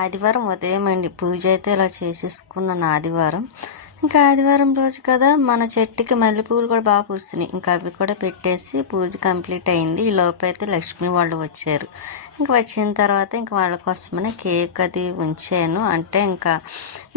ఆదివారం ఉదయం అండి పూజ అయితే ఇలా చేసేసుకున్నాను ఆదివారం. ఇంకా ఆదివారం రోజు కదా మన చెట్టుకి మల్లెపూలు కూడా బాగా పూస్తున్నాయి. ఇంకా అవి కూడా పెట్టేసి పూజ కంప్లీట్ అయింది. ఈ లోపు అయితే లక్ష్మి వాళ్ళు వచ్చారు. ఇంకా వచ్చిన తర్వాత ఇంకా వాళ్ళ కోసమనే కేక్ అది ఉంచాను. అంటే ఇంకా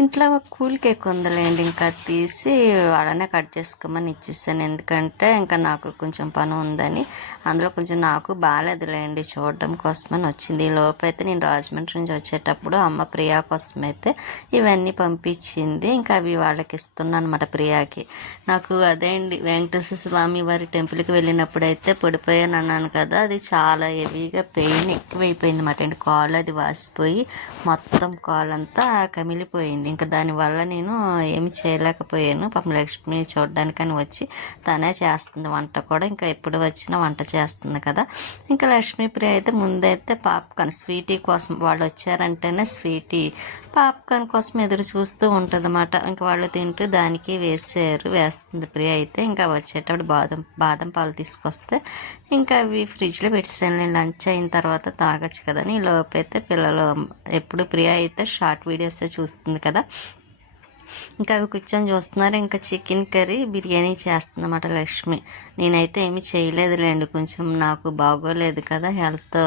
ఇంట్లో ఒక కూల్ కేక్ ఉందిలేండి, ఇంకా తీసి వాళ్ళనే కట్ చేసుకోమని ఇచ్చేసాను. ఎందుకంటే ఇంకా నాకు కొంచెం పని ఉందని, అందులో కొంచెం నాకు బాగాలేదులేండి చూడడం కోసమని వచ్చింది. ఈ లోపు అయితే నేను రాజమండ్రి నుంచి వచ్చేటప్పుడు అమ్మ ప్రియా కోసం అయితే ఇవన్నీ పంపించింది. ఇంకా అవి వాళ్ళకి ఇస్తున్నాను అనమాట ప్రియాకి. నాకు అదే అండి వెంకటేశ్వర స్వామి వారి టెంపుల్కి వెళ్ళినప్పుడు అయితే పడిపోయాను అన్నాను కదా, అది చాలా హెవీగా పెయిన్ ఎక్కువైపోయింది అన్నమాట అండి. కాలు అది వాసిపోయి మొత్తం కాలు అంతా కమిలిపోయింది. ఇంకా దానివల్ల నేను ఏమి చేయలేకపోయాను. పాపం లక్ష్మి చూడడానికని వచ్చి తనే చేస్తుంది వంట కూడా. ఇంకా ఎప్పుడు వచ్చినా వంట చేస్తుంది కదా. ఇంకా లక్ష్మీ ప్రియ అయితే ముందైతే పాప్కార్న్ స్వీటీ కోసం, వాళ్ళు వచ్చారంటేనే స్వీటీ పాప్కార్న్ కోసం ఎదురు చూస్తూ ఉంటుంది అన్నమాట. ఇంకా వాళ్ళు తింటూ దానికి వేస్తుంది ప్రియ అయితే. ఇంకా వచ్చేటప్పుడు బాదం పాలు తీసుకొస్తే ఇంకా అవి ఫ్రిడ్జ్లో పెట్టేసాను. నేను లంచ్ అయిన తర్వాత తాగొచ్చు కదని. లోపైతే పిల్లలు ఎప్పుడు ప్రియ అయితే షార్ట్ వీడియోస్ చూస్తుంది కదా, ఇంకా అవి కూర్చొని చూస్తున్నారు. ఇంకా చికెన్ కర్రీ బిర్యానీ చేస్తుందన్నమాట లక్ష్మి. నేనైతే ఏమి చేయలేదులేండి, కొంచెం నాకు బాగోలేదు కదా హెల్త్.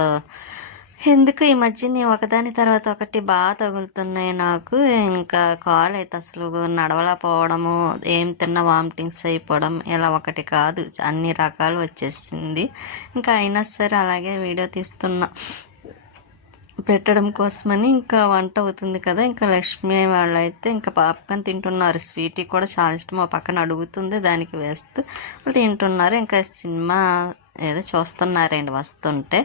ఎందుకు ఈ మధ్య నేను ఒకదాని తర్వాత ఒకటి బాగా తగులుతున్నాయి నాకు. ఇంకా కాల్ అయితే అసలు నడవలేకపోవడము, ఏం తిన్నా వామిటింగ్స్ అయిపోవడం, ఇలా ఒకటి కాదు అన్ని రకాలు వచ్చేసింది. ఇంకా అయినా సరే అలాగే వీడియో తీస్తున్నా పెట్టడం కోసమని. ఇంకా వంట అవుతుంది కదా, ఇంకా లక్ష్మి వాళ్ళైతే ఇంకా పాప్కార్న్ తింటున్నారు. స్వీటీ కూడా చాలా ఇష్టం, ఆ పక్కన అడుగుతుంది, దానికి వేస్తూ తింటున్నారు. ఇంకా సినిమా ఏదో చూస్తున్నారండి వస్తుంటే.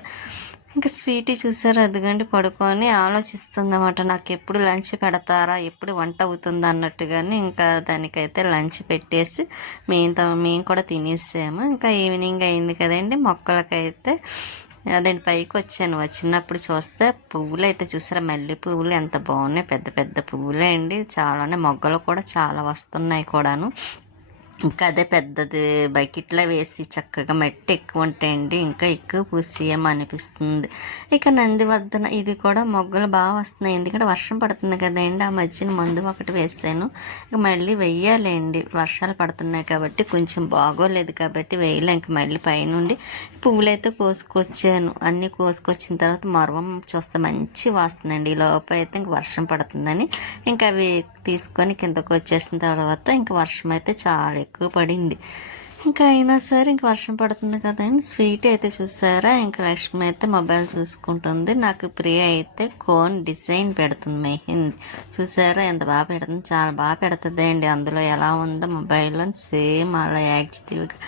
ఇంకా స్వీటీ చూసారు అదిగండి పడుకొని ఆలోచిస్తుంది అన్నమాట, నాకు ఎప్పుడు లంచ్ పెడతారా, ఎప్పుడు వంట అవుతుందా అన్నట్టుగానే. ఇంకా దానికైతే లంచ్ పెట్టేసి మేము కూడా తినేసాము. ఇంకా ఈవినింగ్ అయింది కదండి. మొక్కలకైతే అదండి పైకి వచ్చాను. వచ్చినప్పుడు చూస్తే పువ్వులు అయితే చూసారా, మల్లె పువ్వులు ఎంత బాగున్నాయి, పెద్ద పెద్ద పువ్వులే అండి. చాలానే మొగ్గలు కూడా చాలా వస్తున్నాయి కూడాను. ఇంకా అదే పెద్దది బకెట్లో వేసి చక్కగా మట్టి ఎక్కువ ఉంటాయండి, ఇంకా ఎక్కువ పూసేయమనిపిస్తుంది. ఇక నందివర్ధన ఇది కూడా మొగ్గలు బాగా వస్తున్నాయి, ఎందుకంటే వర్షం పడుతుంది కదండి. ఆ మధ్యన మందు ఒకటి వేసాను, ఇక మళ్ళీ వెయ్యాలండి. వర్షాలు పడుతున్నాయి కాబట్టి కొంచెం బాగోలేదు కాబట్టి వేయలే. ఇంక మళ్ళీ పైనుండి పువ్వులైతే కోసుకొచ్చాను. అన్నీ కోసుకొచ్చిన తర్వాత మరవం చూస్తే మంచి వాసనండి. ఈ లోపు అయితే ఇంక వర్షం పడుతుందని ఇంకా అవి తీసుకొని కిందకు వచ్చేసిన తర్వాత ఇంకా వర్షం అయితే చాలా ఎక్కువ పడింది. ఇంకా అయినా సరే ఇంక వర్షం పడుతుంది కదండి. స్వీట్ అయితే చూసారా, ఇంకా లక్ష్మి అయితే మొబైల్ చూసుకుంటుంది, నాకు ప్రియ అయితే కోన్ డిజైన్ పెడుతుంది మెహందీ. చూసారా ఎంత బాగా పెడుతుంది, చాలా బాగా పెడుతుంది అండి. అందులో ఎలా ఉందో మొబైల్లో సేమ్ అలా యాక్టివ్గా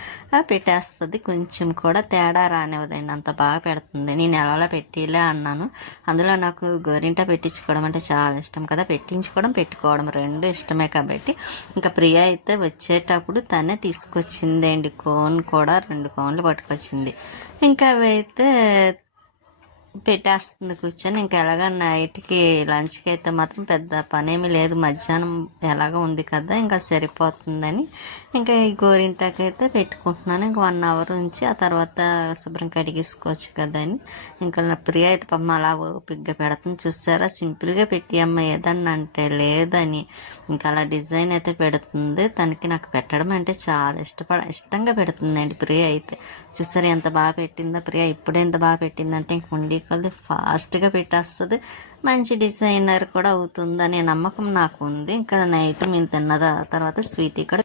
పెట్టేస్తుంది, కొంచెం కూడా తేడా రానివ్వదండి, అంత బాగా పెడుతుంది. నేను ఎలా పెట్టిలే అన్నాను. అందులో నాకు గోరింట పెట్టించుకోవడం అంటే చాలా ఇష్టం కదా, పెట్టించుకోవడం పెట్టుకోవడం రెండు ఇష్టమే కాబట్టి ఇంకా ప్రియ అయితే వచ్చేటప్పుడు తనే తీసుకొచ్చిందండి కోన్ కూడా, 2 కోన్లు పట్టుకొచ్చింది. ఇంకా అవి అయితే పెట్టేస్తుంది కూర్చొని. ఇంకా ఎలాగ నైట్కి లంచ్కి అయితే మాత్రం పెద్ద పనేమీ లేదు, మధ్యాహ్నం ఎలాగ ఉంది కదా ఇంకా సరిపోతుందని ఇంకా ఈ గోరింటాకు అయితే పెట్టుకుంటున్నాను. ఇంక 1 అవర్ ఉంచి ఆ తర్వాత శుభ్రం కడిగేసుకోవచ్చు కదా అని. ఇంకా నా ప్రియ అయితే పాపం అలా ఓపిగ్గా పెడుతుంది. చూసారా, సింపుల్గా పెట్టి అమ్మ ఏదన్నా అంటే లేదని ఇంకా అలా డిజైన్ అయితే పెడుతుంది. తనకి నాకు పెట్టడం అంటే చాలా ఇష్టంగా పెడుతుందండి ప్రియ అయితే. చూసారా ఎంత బాగా పెట్టిందో ప్రియ, ఇప్పుడు ఎంత బాగా పెట్టిందంటే ఇంక ఉండి కొద్ది ఫాస్ట్గా పెట్టేస్తుంది, మంచి డిజైనర్ కూడా అవుతుంది అనే నమ్మకం నాకు ఉంది. ఇంకా నైట్ మేము తిన్న తర్వాత స్వీటీ కూడా